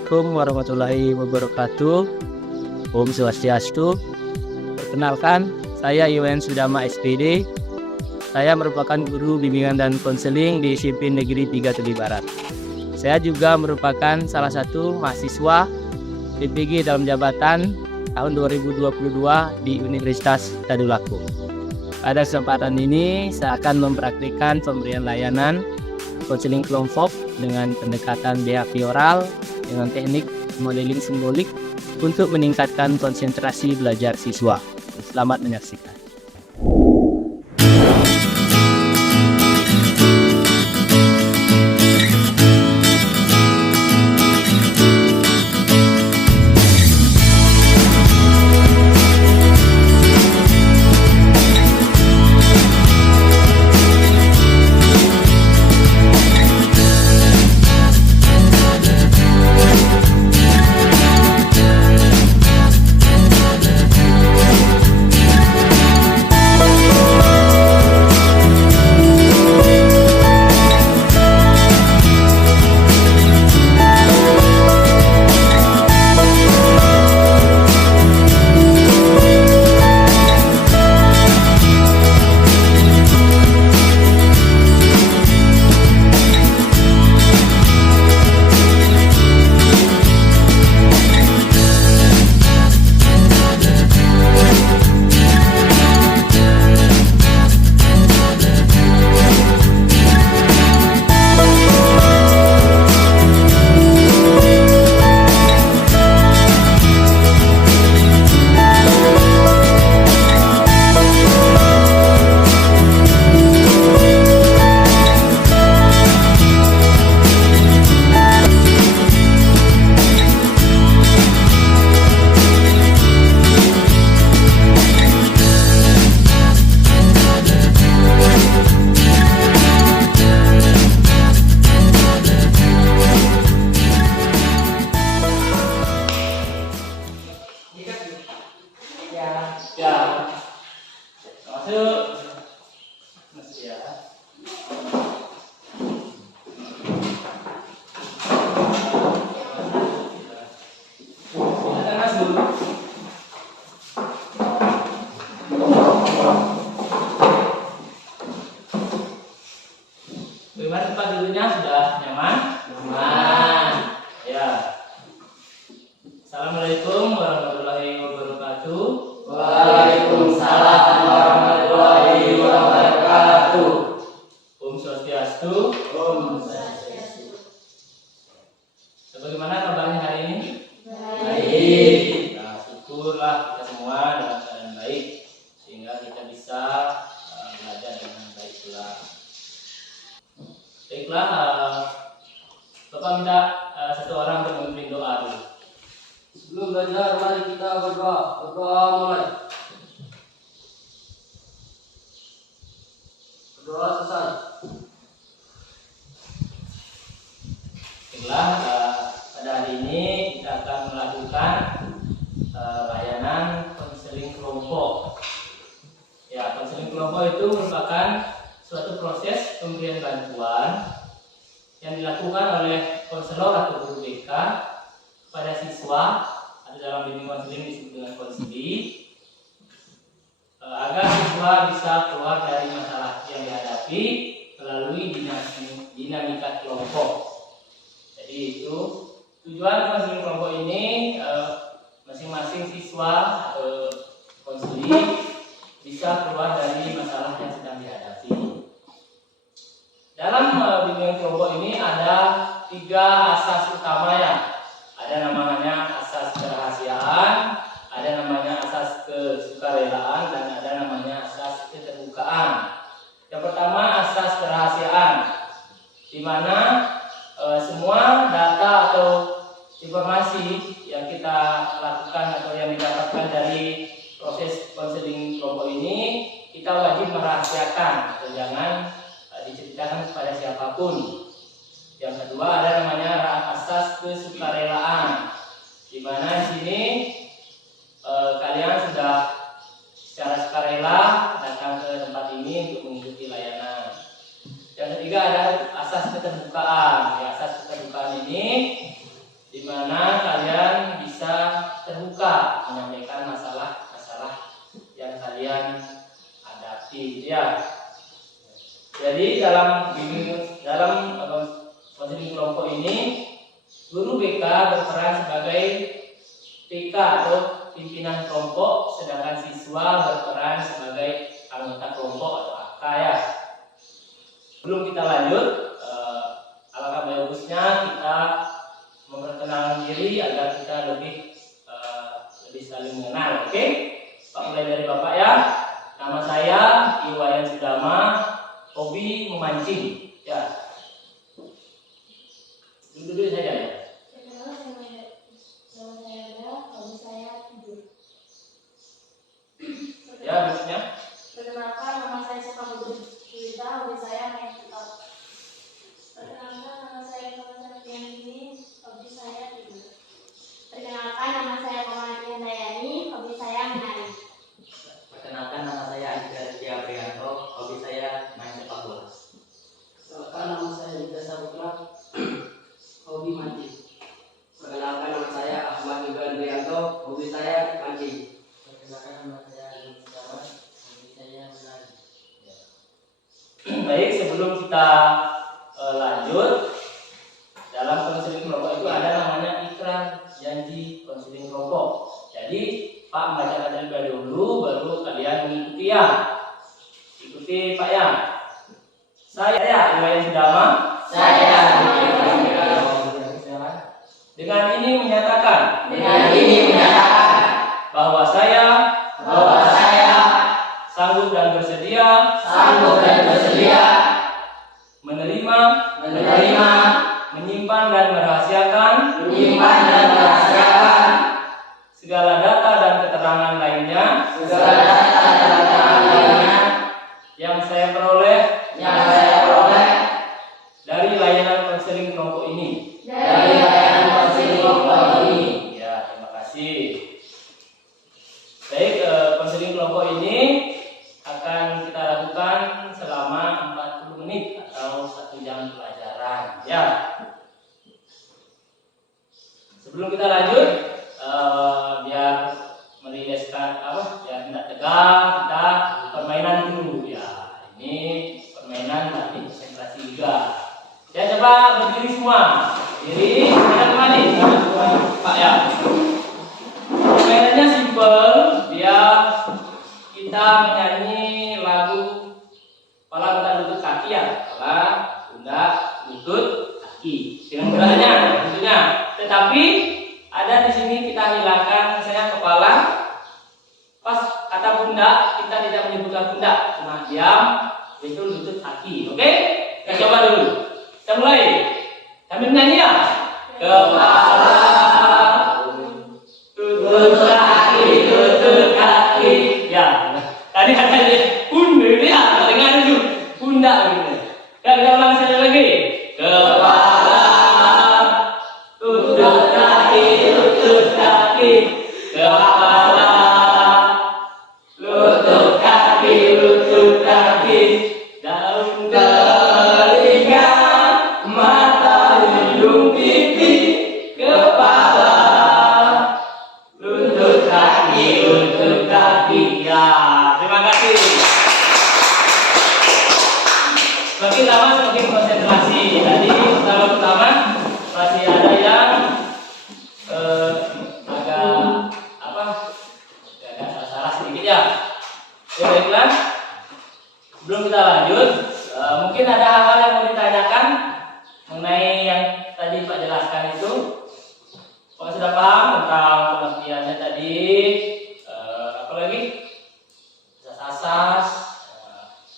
Assalamualaikum warahmatullahi wabarakatuh. Om Swastiastu. Perkenalkan, saya Iwan Sudama SPD. Saya merupakan guru bimbingan dan konseling di SMP Negeri 3 Tebing Barat. Saya juga merupakan salah satu mahasiswa PPG dalam jabatan tahun 2022 di Universitas Tadulako. Pada kesempatan ini, saya akan mempraktikkan pemberian layanan konseling kelompok dengan pendekatan behavioral dengan teknik modeling simbolik untuk meningkatkan konsentrasi belajar siswa. Selamat menyaksikan. Bagaimana tempat duduknya? Sudah nyaman? Nyaman. Ya. Assalamualaikum warahmatullahi wabarakatuh. Waalaikumsalam warahmatullahi wabarakatuh. Om Swastiastu. Om Swastiastu. Bagaimana kabarnya hari ini? Baik. Nah, syukurlah kita semua dalam keadaan baik sehingga kita bisa belajar dengan baik pula. Baiklah, Bapak minta satu orang untuk memimpin doa dulu. Sebelum belajar, mari kita berdoa. Berdoa mulai. Berdoa selesai. Baiklah, pada hari ini kita akan melakukan layanan konseling kelompok. Ya, konseling kelompok itu merupakan suatu proses pemberian bantuan yang dilakukan oleh konselor atau guru BK pada siswa atau dalam bimbing konseling disebut dengan konsili agar siswa bisa keluar dari masalah yang dihadapi melalui dinamika kelompok. Jadi itu tujuan konseling kelompok ini, masing-masing siswa atau konsili bisa keluar dari masalah yang sedang dihadapi. Dalam bimbingan kelompok ini ada 3 asas utama ya. Ada namanya asas kerahasiaan, ada namanya asas kesukarelaan, dan ada namanya asas keterbukaan. Yang pertama asas kerahasiaan, di mana semua data atau informasi yang kita lakukan atau yang didapatkan dari proses konseling kelompok ini kita wajib merahasiakan atau jangan diceritakan kepada siapapun. Yang kedua ada namanya asas kesukarelaan, di mana di sini kalian sudah secara sukarela datang ke tempat ini untuk mengikuti layanan. Yang ketiga ada asas keterbukaan. Ya, asas keterbukaan ini di mana dia berperan sebagai PK atau pimpinan kelompok, sedangkan siswa berperan sebagai anggota kelompok atau AK ya. Sebelum kita lanjut, alangkah bagusnya kita memperkenalkan diri agar kita lebih saling mengenal. Oke? Pak, mulai dari Bapak ya. Nama saya Iwayan Sudama, hobi memancing. Ya. Duduk saja ya. Ya, berikutnya. Perkenalkan, nama saya Saka Budrita, hobi saya main gitar. Perkenalkan, nama saya Kamasatian ini, hobi saya tidur. Perkenalkan, nama saya Kamasatian Dayani, hobi saya menari. Perkenalkan, nama saya Andika Setia Prianto, hobi saya main sepak bola. Perkenalkan, nama saya Dita Saputra, hobi mancing. Perkenalkan, nama saya Ahmad Juga Andrianto, hobi saya mancing. Perkenalkan, nama saya Agus Setiawan, hobi saya menari. Baik, sebelum kita lanjut, dalam konseling kelompok itu ada namanya ikrar janji konseling kelompok. Jadi Pak membacakan terlebih dahulu, baru kalian mengikuti ya. Ikuti Pak ya. Saya Iwayan Sudama. Dengan ini menyatakan bahwa saya sanggup dan bersedia menerima, menyimpan dan merahasiakan segala data dan keterangan lainnya yang saya peroleh dari layanan konseling kelompok ini. Ya, terima kasih. Baik, konseling kelompok ini akan kita lakukan selama 40 menit atau 1 jam pelajaran. Ya. Sebelum kita lanjut, biar meriliskan biar tidak tegang, kita permainan dulu ya. Ini permainan nanti konsentrasi juga. Ya, coba berdiri semua. Diri, kita kembali. Pak ya. Permainannya simpel, biar kita menyanyi lagu kepala, pundak, lutut, kaki ya. Kepala, pundak, lutut, kaki. Dengan gerakannya tentunya. Tetapi ada di sini kita hilangkan misalnya kepala. Pas kata pundak kita tidak menyebutkan pundak, cuma diam, itu lutut, kaki. Oke? Kita coba dulu. Kita mulai. Sambil menyanyi ya. Kepala, lutut, kaki. Ya. Tadi ada pundak ya, dengar dulu. Pundak gitu. Ya, kita ulang sekali lagi. Kepala, lutut, kaki. Kepala, lutut, kaki. Daun telinga, mata, hidung, pipi. Kepala, lutut, kaki. Ya, terima kasih. Semakin lama semakin konsentrasi. Tadi pertama masih ada yang agak salah sedikit ya. Oke, baiklah. Sebelum kita lanjut, mungkin ada hal-hal yang mau ditanyakan mengenai yang tadi Pak jelaskan itu. Pak sudah paham tentang pengertiannya tadi? Apa lagi? Asas.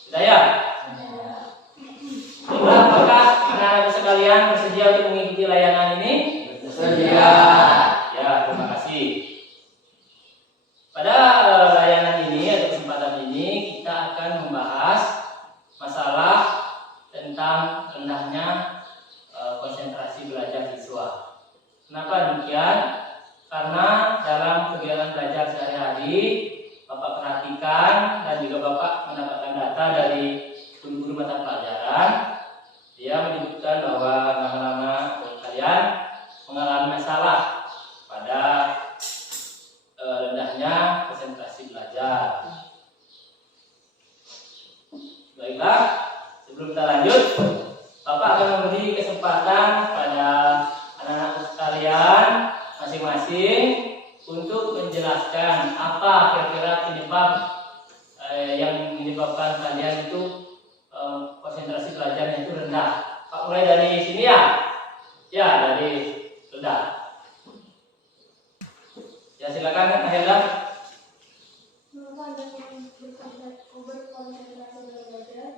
Sudah ya? Baiklah, apakah anak-anak sekalian bersedia untuk mengikuti layanan ini? Bersedia. Ya, terima kasih. Pada layanan ini atau kesempatan ini kita akan membahas masalah tentang rendahnya konsentrasi belajar siswa. Kenapa demikian? Karena dalam kegiatan belajar sehari-hari Bapak perhatikan dan juga Bapak mendapatkan data dari guru-guru mata pelajaran. Dia menyebutkan bahwa nama-nama kalian mengalami masalah pada rendahnya konsentrasi belajar. Baiklah, sebelum kita lanjut, Bapak akan memberi kesempatan pada anak-anak sekalian masing-masing untuk menjelaskan apa kira-kira penyebab yang menyebabkan kalian itu konsentrasi belajarnya itu rendah. Pak, mulai dari sini ya. Ya, dari rendah. Ya, silakan Ahilda. Maka dengan berkonsentrasi belajar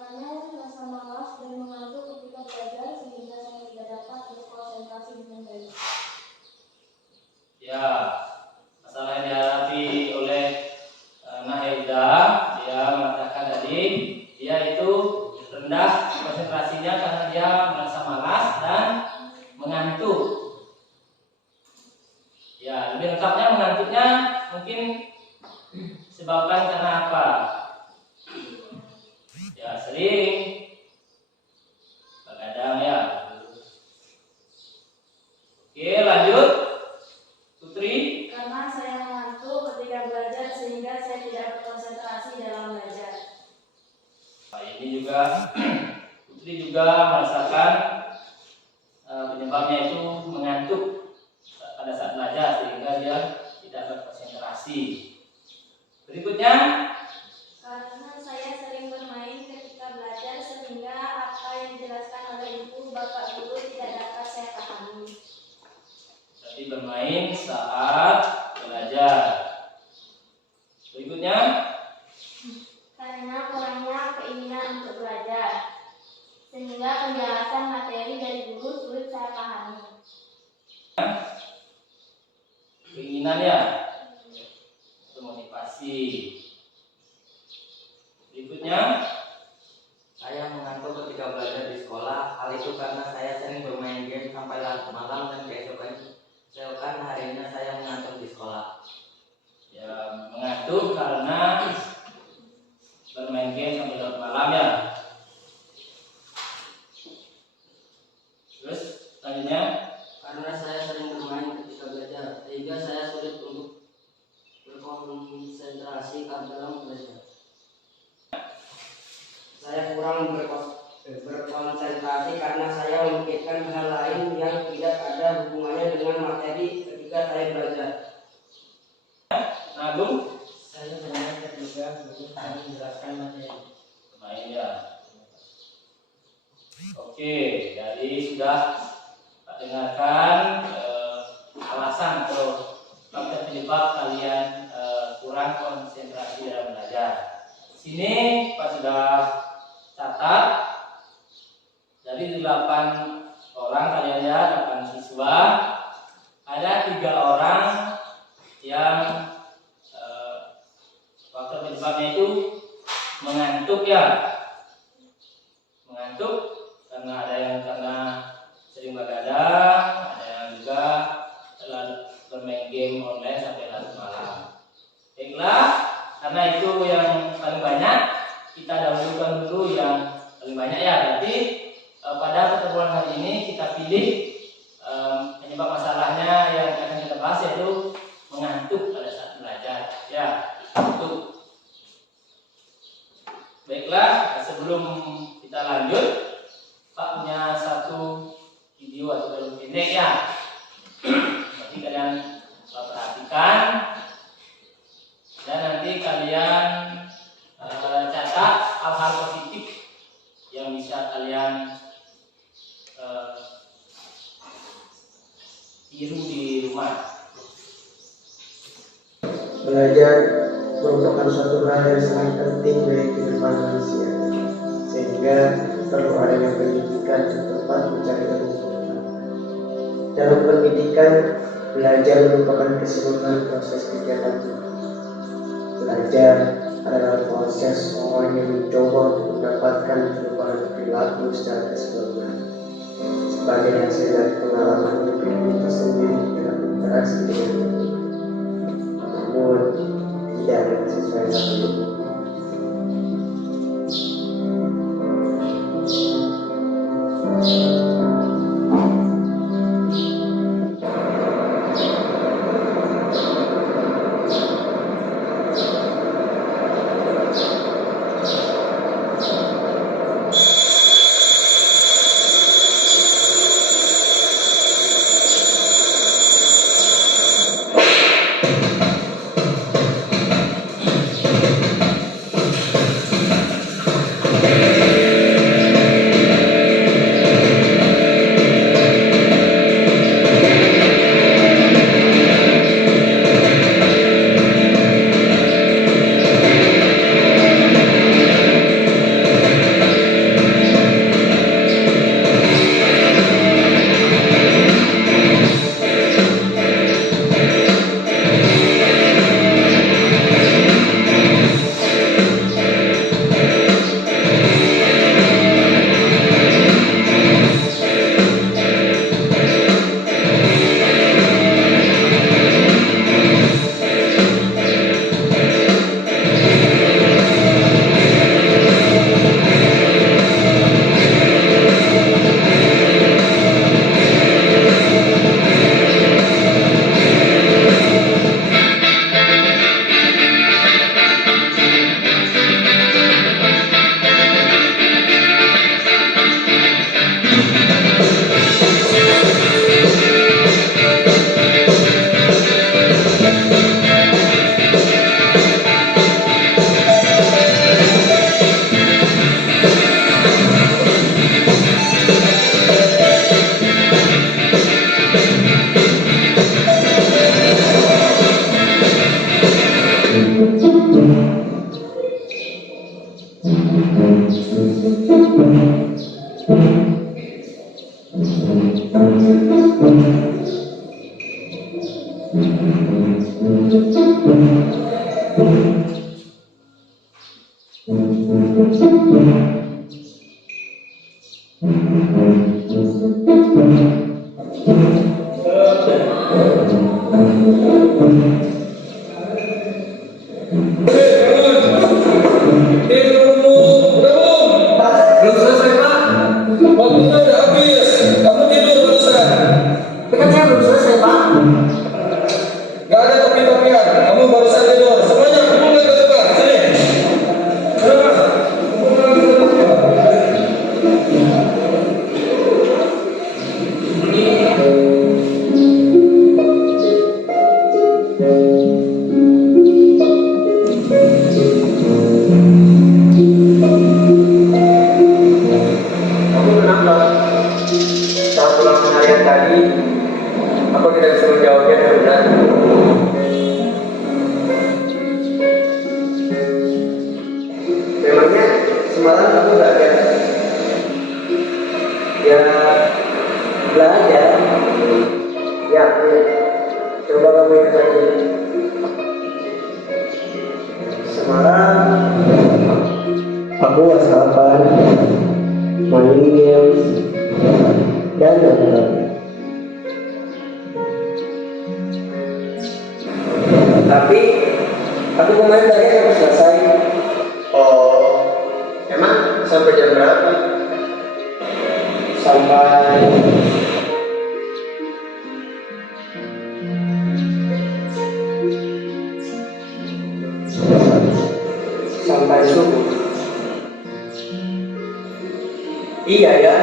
karena rasa malas dan mengantuk ketika belajar sehingga saya tidak dapat berkonsentrasi dengan baik. Ya, masalah yang dihadapi oleh Nahilda, dia mengatakan tadi dia itu rendah konsentrasinya karena dia merasa malas dan mengantuk. Ya, lebih lengkapnya mengantuknya mungkin sebabkan karena apa? Ya, sering begadang ya. Oke, lanjut. Putri. Karena saya mengantuk ketika belajar sehingga saya tidak berkonsentrasi dalam belajar. Nah, ini juga Putri juga merasakan penyebabnya itu mengantuk pada saat belajar sehingga dia tidak berkonsentrasi. Berikutnya, Karena saya sering bermain ketika belajar sehingga apa yang dijelaskan oleh ibu bapak guru tidak dapat saya pahami. berarti bermain saat belajar. Berikutnya, Karena kurangnya keinginan untuk belajar sehingga penjelasan materi dari guru sulit saya pahami. keinginannya itu motivasi. Berikutnya, Saya mengantuk ketika belajar di sekolah. Hal itu karena saya sering bermain game sampai larut malam dan keesokan harinya saya mengantuk di sekolah. ya mengantuk karena bermain game sampai larut malam ya. Terus selanjutnya, Karena saya sering bermain ketika belajar, sehingga saya sulit untuk berkonsentrasi dalam belajar. Saya kurang berkonsentrasi karena saya memikirkan hal lain yang tidak ada hubungannya dengan materi ketika saya belajar. Agung. Saya bermain ketika guru saya menjelaskan materi. Main ya. Oke, jadi sudah Pak dengarkan alasan atau faktor penyebab kalian kurang konsentrasi dalam belajar. Sini Pak sudah catat dari 8 orang kalian ya, 8 siswa, ada 3 orang yang faktor penyebabnya itu mengantuk ya. Mengantuk karena ada yang karena sering begadang, ada yang juga bermain game online sampai larut malam. Baiklah, karena itu yang paling banyak, kita dahulukan dulu yang paling banyak ya. Berarti pada pertemuan hari ini kita pilih penyebab masalahnya yang akan kita bahas yaitu mengantuk pada saat belajar. Ya, mengantuk. Baiklah, sebelum kita lanjut, Pak punya satu video atau dalam pendek ya. Nanti kalian perhatikan dan nanti kalian catat hal-hal positif yang bisa kalian tiru di rumah. Belajar merupakan suatu hal yang sangat penting bagi kehidupan manusia, sehingga perlu adanya pendidikan tempat mencari ilmu. Dalam pendidikan, belajar merupakan keseluruhan proses kegiatan. Belajar adalah proses orang yang mencoba untuk mendapatkan perubahan perilaku secara keseluruhan, sebagai hasil dari pengalaman hidup tersendiri dalam interaksi dengan lingkungan. Namun, tidak ada sesuai satu ilmu. Belum selesai Pak. Waktunya udah habis. Kamu tidur barusan. Tapi kan saya belum selesai, Pak. Gak ada topi-topian. Kamu barusan tidur. Semuanya kumpulkan ke depan. Sini. Kumpulkan ke depan. Kamu kenapa? Saat ulangan harian tadi, aku tidak bisa menjawabnya dengan benar. Memangnya semalam kamu belajar? Ya, belajar. Ya, coba kamu ingat lagi. Semalam aku whatsappan, main games, dan lain-lain. Tapi aku kemarin tadi harus selesai. Oh, emang sampai jam berapa? Sampai subuh. Iya ya,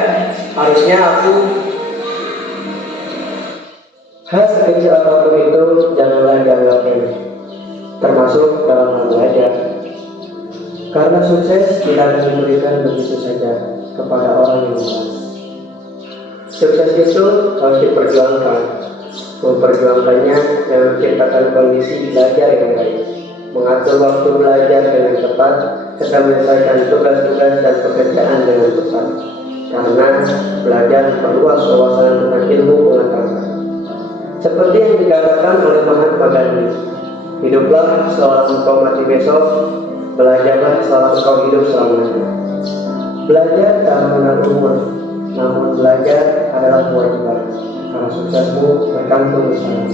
harusnya aku hal sekecil apapun itu janganlah dianggap remeh, termasuk dalam hal belajar. Karena sukses tidak akan diberikan begitu saja kepada orang yang malas. Sukses itu harus diperjuangkan. Memperjuangkannya yang menciptakan kondisi belajar yang baik, mengatur waktu belajar dengan tepat, serta menyelesaikan tugas-tugas dan pekerjaan dengan tepat. Karena belajar memperluas wawasan tentang ilmu pengetahuan. Seperti yang dikatakan oleh Mahatma Gandhi, hiduplah seolah engkau mati besok, belajarlah seolah engkau hidup selamanya. Belajar tak mengenal umur, namun belajar adalah kewajiban, karena suksesmu bergantung bersama.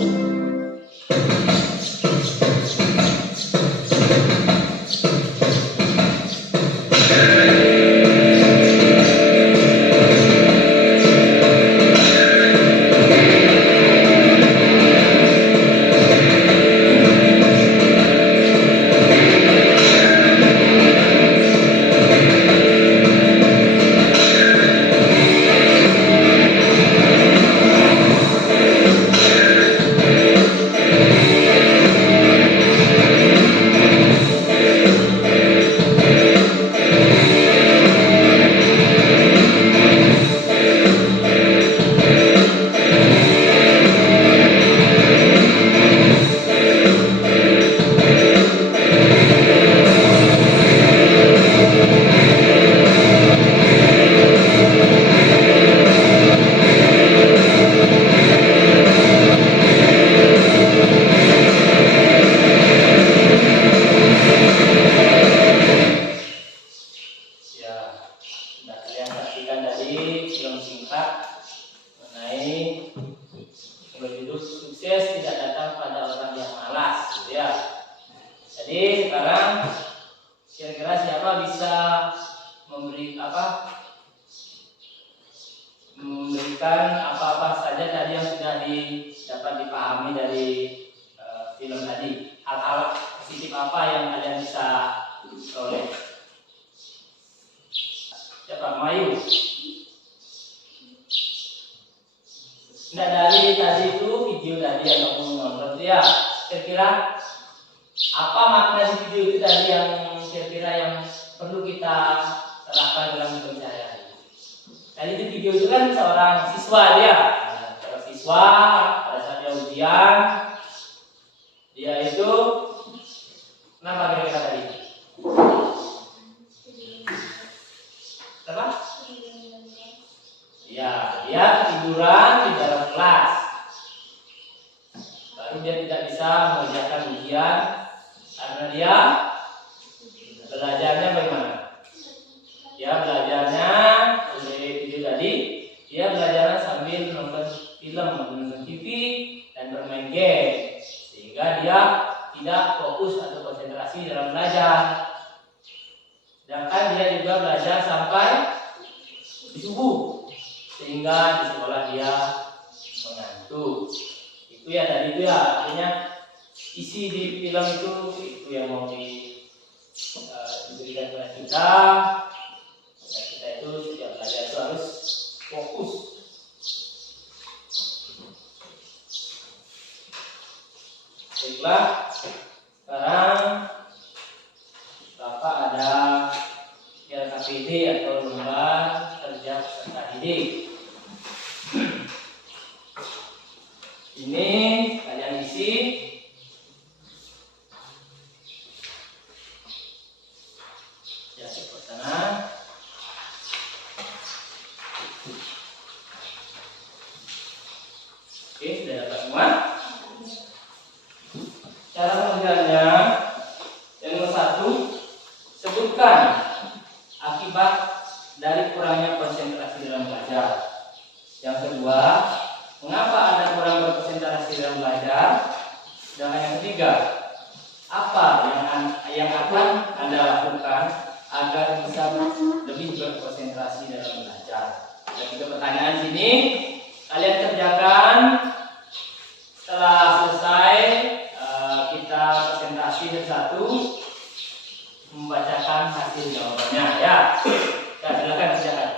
memberikan apa-apa saja tadi yang sudah dapat dipahami dari film tadi. Hal-hal positif apa yang kalian bisa peroleh? Siapa? Mayu. Nah, dari tadi itu video tadi yang kamu nonton ya, kira-kira apa makna di video itu tadi yang kira-kira yang perlu kita terapkan dalam hidup sehari-hari? Tadi di video itu kan seorang siswa dia, seorang siswa pada saat dia ujian, dia itu kenapa kira-kira tadi? Apa? Ya, dia ketiduran di dalam kelas. Baru dia tidak bisa mengerjakan ujian karena dia belajarnya bagaimana? Dia belajarnya seperti video tadi, dia belajarnya sambil nonton film, nonton TV dan bermain game, sehingga dia tidak fokus atau konsentrasi dalam belajar. Sedangkan dia juga belajar sampai di subuh, sehingga di sekolah dia mengantuk. Itu ya tadi itu ya, artinya isi di film itu yang mau diberikan kepada kita. Kita itu setiap belajar itu harus fokus. Baiklah, sekarang Bapak ada LKPD atau lembar kerja peserta didik. Ini kalian isi. Ya, ke sana. Oke, sudah dapat semua. Cara pengerjaannya, yang nomor 1, sebutkan akibat dari kurangnya konsentrasi dalam belajar. Yang kedua, mengapa Anda kurang berkonsentrasi dalam belajar? Dan yang ketiga, apa yang akan Anda lakukan agar bisa lebih berkonsentrasi dalam belajar? Ada 3 pertanyaan sini. Kalian kerjakan. Setelah selesai, kita presentasi satu membacakan hasil jawabannya. Ya, silakan kerjakan.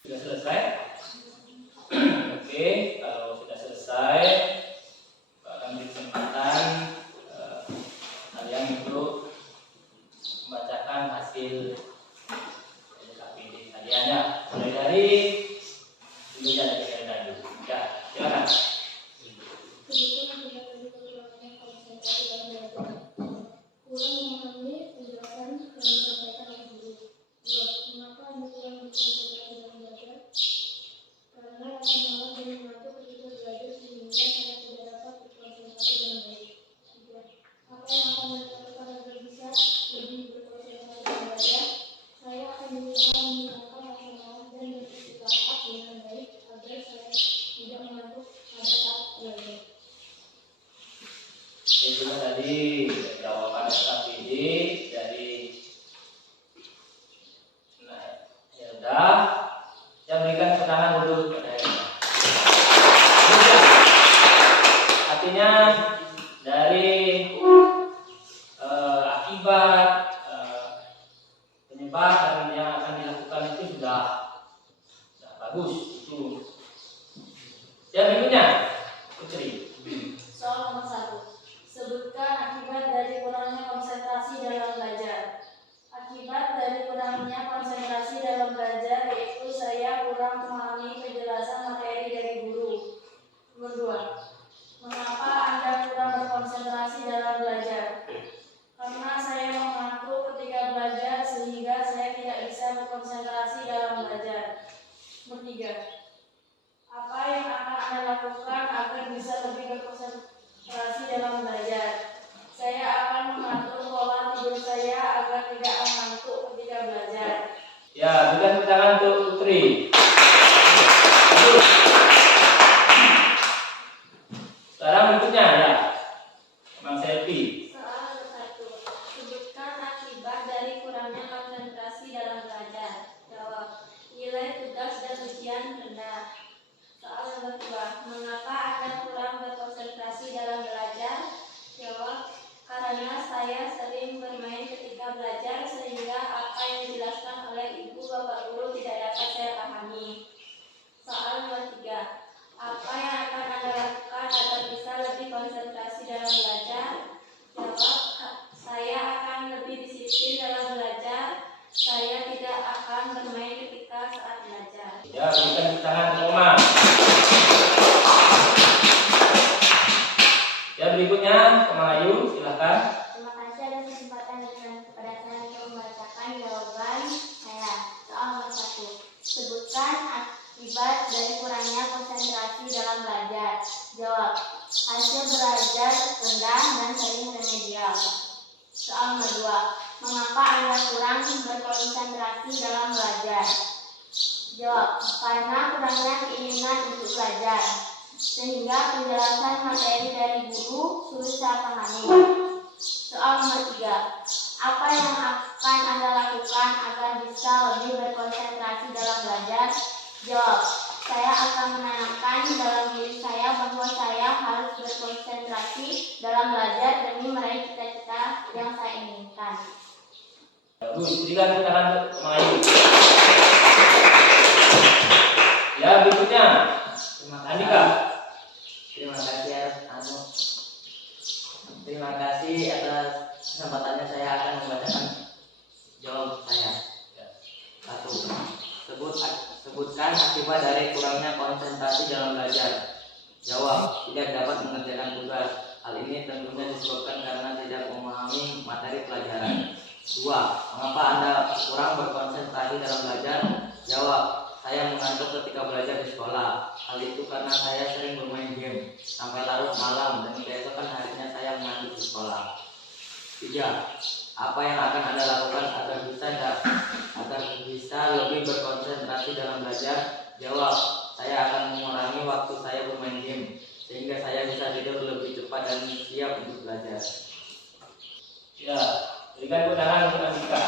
Sudah selesai? Oke, kalau sudah selesai, akan beri kesempatan kalian untuk membacakan hasil LKPD kalian ya. Mulai dari dulu ya, dari dulu. Ya, silakan. Kurang memahami penjelasan yang disampaikan oleh guru. 2. Mengapa Anda kurang berkonsentrasi dalam belajar? Karena rasa malas dan mengantuk ketika belajar sehingga saya tidak dapat berkonsentrasi dengan baik. 3. Apa yang akan Anda lakukan agar bisa lebih berkonsentrasi dalam belajar? Saya akan berusaha menghilangkan rasa malas dan beristirahat dengan baik agar saya tidak mengantuk pada saat belajar. Itu tadi jawaban LKPD dari Helda. Yang berikan tangan dulu kepada Helda. Artinya dari akibat penyebab yang akan dilakukan itu sudah bagus. Itu. Yang berikutnya, Putri. Soal nomor 1. Sebutkan akibat dari kurangnya konsentrasi dalam belajar. Akibat dari kurangnya konsentrasi dalam belajar yaitu saya kurang memahami penjelasan materi dari guru. Nomor 2. Mengapa Anda kurang berkonsentrasi dalam belajar? Karena saya mengantuk ketika belajar sehingga saya tidak bisa berkonsentrasi dalam belajar. Nomor 3. Apa yang akan Anda lakukan agar bisa lebih berkonsentrasi dalam belajar? Saya akan mengatur pola tidur saya agar tidak mengantuk ketika belajar. Ya, berikan tangan untuk Putri. Sekarang berikutnya ya, Bang Selvi. Soal 1. Sebutkan akibat dari kurangnya konsentrasi dalam belajar. Jawab. Nilai tugas dan ujian rendah. Soal nomor 2. Mengapa Anda kurang berkonsentrasi dalam belajar? Jawab. Karena saya sering bermain ketika belajar sehingga apa yang dijelaskan oleh ibu bapak guru tidak dapat saya pahami. Soal nomor 3. Apa yang akan Anda lakukan agar bisa lebih konsentrasi dalam belajar? Jawab. Saya akan lebih disiplin dalam belajar. Saya tidak konsentrasi dalam belajar. Jawab, karena kurangnya keinginan untuk belajar, sehingga penjelasan materi dari guru sulit saya pahami. Soal nomor 3, apa yang akan Anda lakukan agar bisa lebih berkonsentrasi dalam belajar? Jawab, saya akan menanamkan dalam diri saya bahwa saya harus berkonsentrasi dalam belajar demi meraih cita-cita yang saya inginkan. Bagus, berikan tepuk tangan untuk Mayu. Ya, berikutnya Andika. Terima kasih atas kesempatannya. Saya akan membacakan jawab saya. 1. Sebutkan akibat dari kurangnya konsentrasi dalam belajar. Jawab, tidak dapat mengerjakan tugas. Hal ini tentunya disebabkan karena tidak memahami materi pelajaran. 2. Mengapa Anda kurang berkonsentrasi dalam belajar? Jawab, saya mengantuk ketika belajar di sekolah. Hal itu karena saya sering bermain game sampai larut malam dan keesokan harinya saya mengantuk di sekolah. 3. Apa yang akan Anda lakukan agar bisa lebih berkonsentrasi dalam belajar? Jawab, saya akan mengurangi waktu saya bermain game sehingga saya bisa tidur lebih cepat dan siap untuk belajar. Ya, berikan tepuk tangan untuk Andika.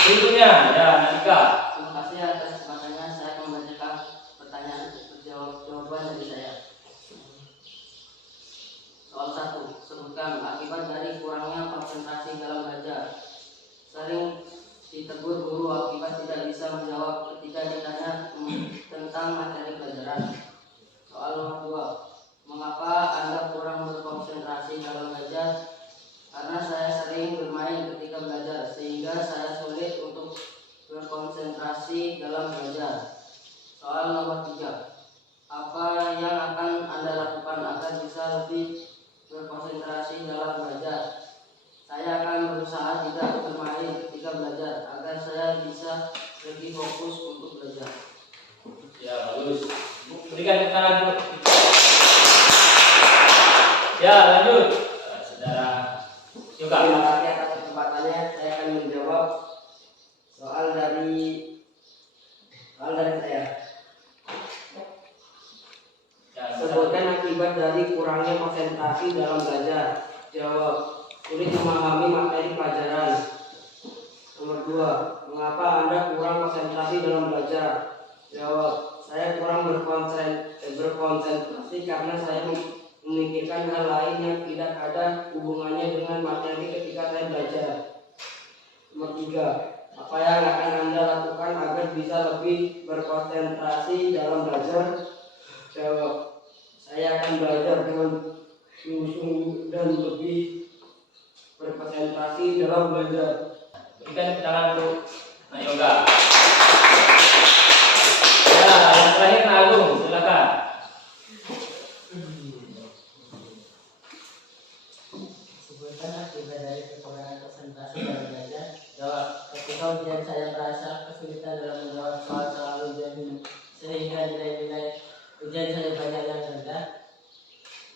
Berikutnya, ya Andika. Terima kasih atas kesempatannya. Saya akan membacakan pertanyaan jawaban dari saya. Soal 1. Sebutkan akibat dari kurangnya konsentrasi dalam belajar. Sering ditegur guru akibat tidak bisa menjawab ketika ditanya tentang materi pelajaran. Soal nomor 2. Mengapa Anda kurang berkonsentrasi dalam belajar? Karena saya sering bermain ketika belajar sehingga saya sulit untuk berkonsentrasi dalam belajar. Soal nomor 3. Apa yang akan Anda lakukan agar bisa lebih berkonsentrasi dalam belajar? Saya akan berusaha tidak bermain ketika belajar agar saya bisa lebih fokus untuk belajar. Ya, bagus. Berikan tepuk tangan dulu. Ya, lanjut. Saudara Yoga. Terima kasih atas kesempatannya. Saya akan menjawab soal dari saya. Ya, Sebutkan akibat dari kurangnya konsentrasi dalam belajar. Jawab, sulit memahami materi pelajaran. Nomor 2. Mengapa Anda kurang konsentrasi dalam belajar? Jawab, saya kurang berkonsentrasi karena saya memikirkan hal lain yang tidak ada hubungannya dengan materi ketika saya belajar. Nomor 3. Apa yang akan Anda lakukan agar bisa lebih berkonsentrasi dalam belajar? Jawab, saya akan belajar dengan sungguh-sungguh dan lebih berkonsentrasi dalam belajar. berikan tepuk tangan untuk Nak Yoga. Ya, yang terakhir Nak Agung, silakan. Sebutkan akibat dari kekurangan konsentrasi dalam belajar. Jawab, ketika ujian saya merasa kesulitan dalam menjawab soal-soal ujian ini sehingga nilai-nilai ujian saya banyak yang rendah.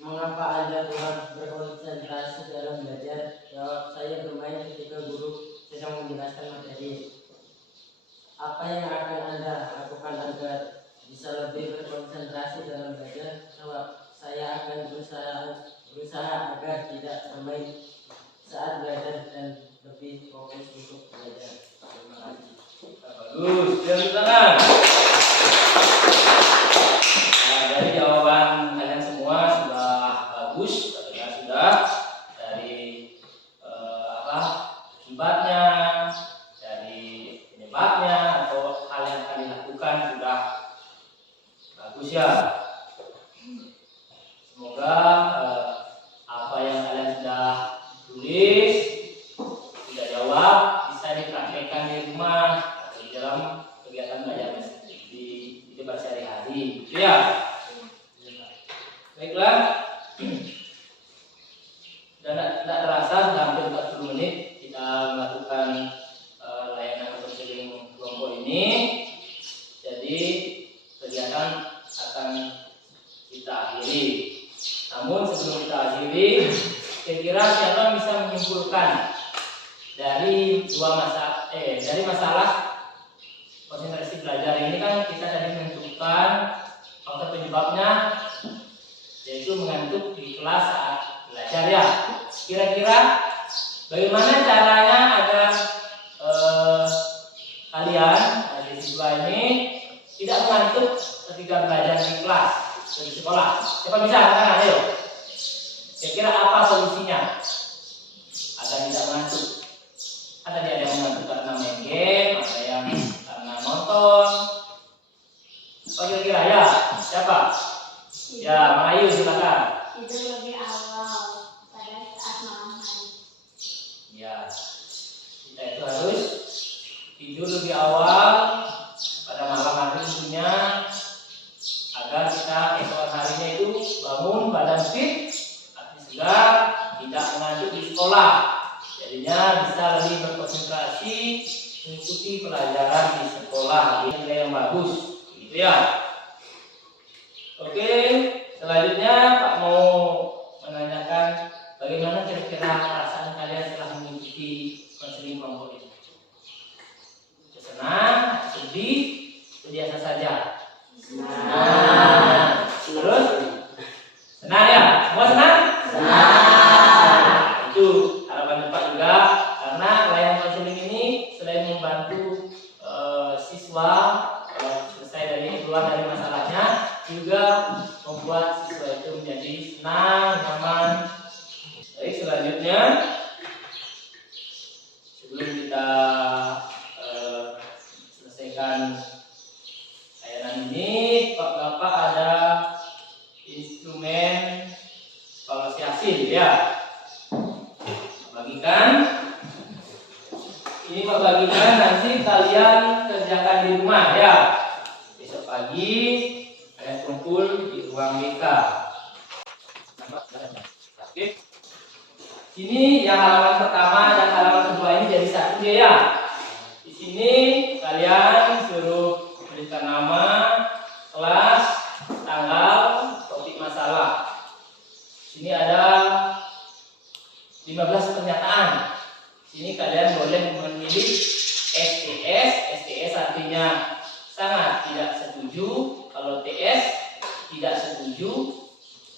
Mengapa Anda kurang berkonsentrasi dalam belajar? Jawab, saya bermain ketika guru sedang menjelaskan materi. Apa yang akan Anda lakukan agar bisa lebih berkonsentrasi dalam belajar? Jawab, saya akan berusaha agar tidak bermain saat belajar dan lebih fokus untuk belajar. Terima kasih. Bagus, tepuk tangan. Nah, dari jawaban kalian semua sudah bagus, sudah dari akibatnya, dari penyebabnya atau hal yang akan dilakukan sudah bagus ya. Semoga apa yang kalian sudah tulis, sudah jawab, bisa dipraktekkan di rumah atau di dalam kegiatan belajar di debat sehari-hari. Gitu ya. Baiklah. Dan tidak terasa sudah hampir 40 menit kita melakukan layanan konseling kelompok ini. Jadi kegiatan akan kita akhiri. Namun sebelum kita akhiri, kira-kira siapa bisa menyimpulkan dari dari masalah konsentrasi belajar ini kan kita tadi menentukan faktor penyebabnya, yaitu mengantuk di kelas saat belajar ya. Kira-kira bagaimana caranya agar kalian siswa ini tidak mengantuk ketika belajar di kelas di sekolah? Siapa bisa angkat? Ayo. Kira-kira apa solusinya agar tidak mengantuk? Ada yang mengantuk karena main game, ada yang karena nonton. Oh kira-kira ya, siapa? Ya, Melayu silakan. Tidur lebih awal pada saat malam hari. Ya, kita itu harus tidur lebih awal pada malam hari tentunya agar kita esok harinya itu bangun badan fit, hati segar, tidak mengantuk di sekolah. Jadinya bisa lebih berkonsentrasi mengikuti pelajaran di sekolah nilai yang bagus, gitu ya. Oke, selanjutnya Pak mau menanyakan bagaimana kira-kira perasaan kalian setelah mengikuti konseling kelompok ini? Senang, sedih, biasa saja. Nah, terus senang ya? Semua senang? Senang. Itu harapan Pak juga, karena layanan konseling ini selain membantu siswa selesai dari keluar dari masalahnya, juga membuat siswa itu menjadi senang, nyaman. Baik, selanjutnya sebelum kita selesaikan layanan ini, Bapak ada instrumen evaluasi hasil ya. Bagikan. Ini Pak bagikan, nanti kalian kerjakan di rumah ya. Besok pagi kalian kumpul di ruang BK. Oke. Sini yang halaman pertama dan halaman kedua ini jadi satu ya. Di sini kalian suruh berikan nama, kelas, tanggal, topik masalah. Sini ada 15 pernyataan. Sini kalian boleh memilih STS. STS artinya sangat tidak setuju. Kalau TS tidak setuju.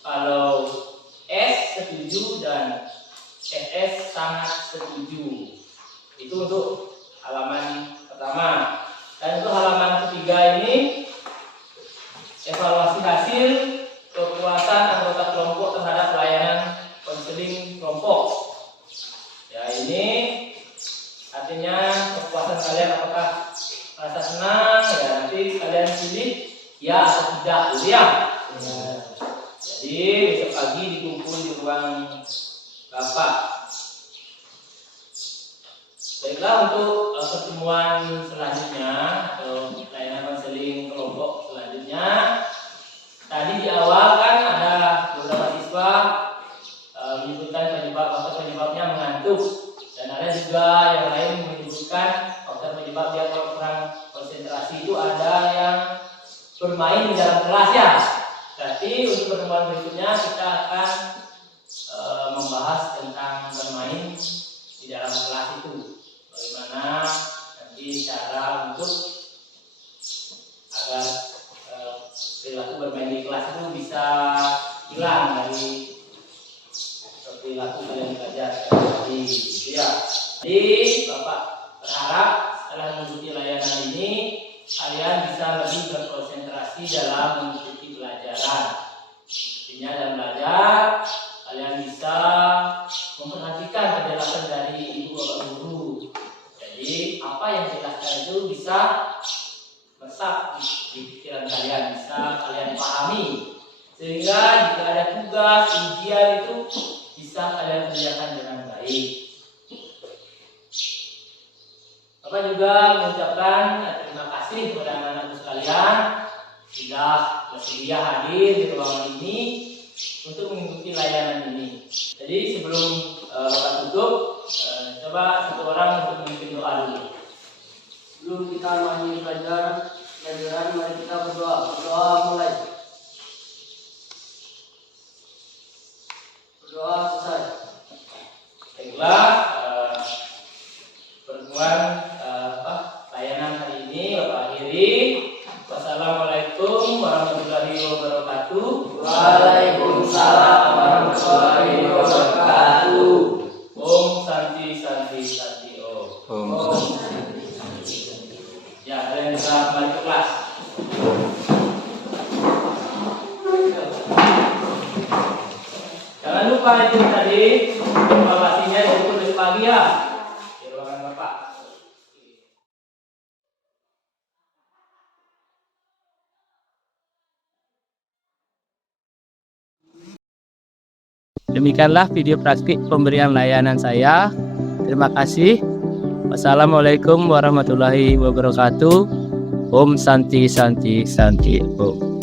Kalau S setuju dan SS sangat setuju. Itu untuk halaman pertama. Dan untuk halaman ketiga ini evaluasi hasil kepuasan anggota kelompok terhadap pelayanan konseling kelompok. Ya, ini artinya kepuasan kalian apakah rasa senang ya, nanti kalian pilih ya atau tidak gitu ya. Jadi besok pagi dikumpul di ruang Bapak. Baiklah, untuk pertemuan selanjutnya atau layanan konseling kelompok selanjutnya, tadi di awal kan ada beberapa siswa menyebutkan penyebabnya mengantuk, dan ada juga yang lain menyebutkan faktor penyebab dia kurang konsentrasi itu ada yang bermain di dalam kelas ya. Berarti untuk pertemuan berikutnya kita akan membahas tentang bermain di dalam kelas itu, bagaimana nanti cara untuk agar perilaku bermain di kelas itu bisa hilang dari perilaku kalian belajar tadi, gitu ya. Jadi Bapak berharap setelah mengikuti layanan ini kalian bisa lebih berkonsentrasi dalam mengikuti pelajaran. Artinya dalam belajar kalian bisa memperhatikan penjelasan dari ibu bapak guru. Jadi apa yang dijelaskan itu bisa meresap di pikiran kalian, bisa kalian pahami, sehingga jika ada tugas ujian itu bisa kalian kerjakan dengan baik. Bapak juga mengucapkan terima kasih kepada anak-anak sekalian sudah bersedia hadir di ruangan ini untuk mengikuti layanan ini. Jadi sebelum Bapak tutup, coba satu orang untuk memimpin doa dulu. Sebelum kita mengakhiri pelajaran, mari kita berdoa. Berdoa mulai. Berdoa selesai. Baiklah, pertemuan layanan hari ini Bapak akhiri. Wassalamualaikum warahmatullahi wabarakatuh. Waalaikumsalam warahmatullahi wabarakatuh. Om Santi Santi Santi Om. Ya, kalian bisa kembali ke kelas. Jangan lupa itu tadi informasinya ditulis pagi ya di ruangan Bapak. Demikianlah video praktik pemberian layanan saya. Terima kasih. Wassalamualaikum warahmatullahi wabarakatuh. Om Santi Santi Santi Om.